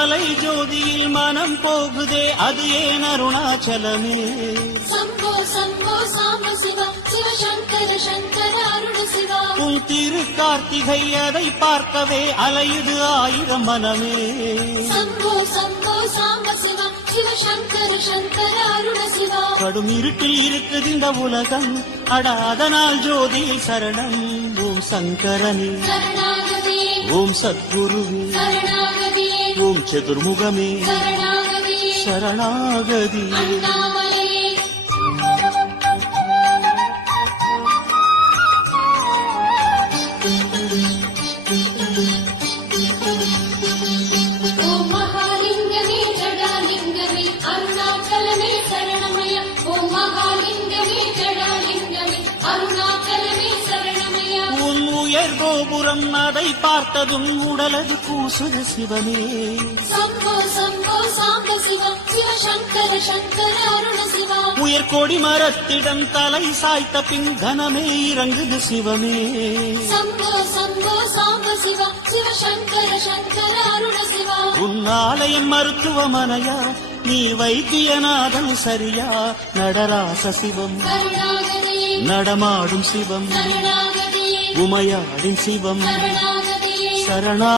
அலை ஜோதியில் மனம் போகுதே அது ஏன் அருணாச்சலமே? சம்போ சம்போ சாம்ப சிவா சிவசங்கர சங்கர அருண சிவா. உன் திரு கார்த்திகை அதை பார்க்கவே அலையுது ஆயிரம் மனமே. சம்போ சம்போ சாம்ப சிவா சங்கர அருண சிவா. கடும் இருட்டில் இருக்குது இந்த உலகம். அட அதனால் ஜோதியில் சரணம். ஓம் சங்கரனே. சரணாகதே. ஓம் சத்குருவே. ஓம் சதுர்முகமே. சரணாகதே. உயர் கோபுரம் அதை பார்த்ததும் உடலது கூசுது சிவனே. சம்போ சம்போ சாம்ப சிவா சிவசங்கர சங்கர அருண சிவா. உயர் கொடி மரத்திடம் தலை சாய்த்த பின் கனமே இறங்குது சிவமே சம்போ சம்போ சாம்ப சிவா. சிவசங்கர சங்கர அருண சிவா. உன் ஆலயம் மருத்துவமனையா? நீ வைத்தியநாதன் சரியா? நடராச சிவம். நடமாடும் சிவம். உமையாடின் சிவம். சரணா